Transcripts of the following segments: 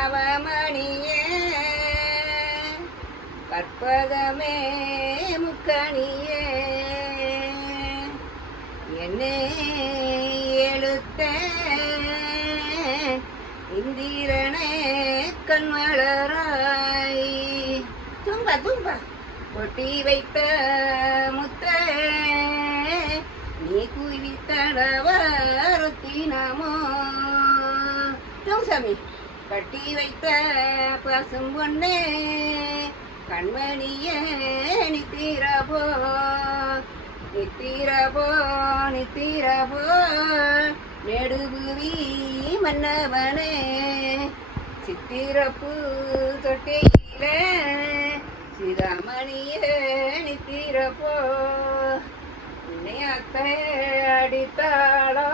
நவமணியே கற்பகமே முக்கணியே என்னே எழுத்த இந்திரனே கண்மலராய் தும்பா தும்பா கொட்டி வைத்த முத்தே நீ குவித்தடவருத்தினமோ சாமி கட்டி வைத்த பசும் பொண்ணே கண்மணியே நித்திரபோ நித்திரபோ நித்திரபோ நெடுபுவி மன்னவனே சித்திரப்பு தொட்டியில சிராமணியே நித்திரப்போ உன்னையத்தை அடித்தாளோ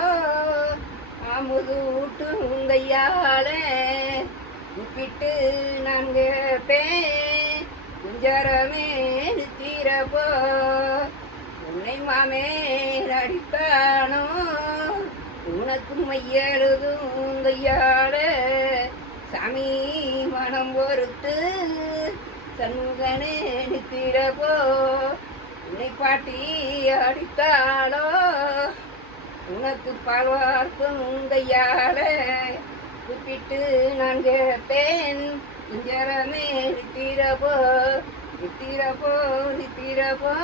அமுது ஊட்டுங்கையால உப்பிட்டு நான் கேட்பேன் குஞ்சரமே நித்திரப்போ உன்னை மாமே அடித்தானோ உனக்கு மையெழுதும் கையால சாமி மனம் பொறுத்து சண்முகனே நித்திரப்போ உன்னை பாட்டி அடித்தாளோ உனக்கு பால்வார்க்கும் கையால கூப்பிட்டு நான் கேட்பேன் இஞ்சரமே நித்திரப்போ நித்திரப்போ நித்திரப்போ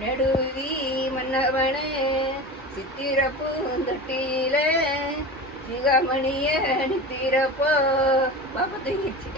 நடுவி மன்னவனே சித்திரப்பூ தொட்டியில சிகாமணிய நித்திரப்போ பாப்பா தூங்கிடுச்சு.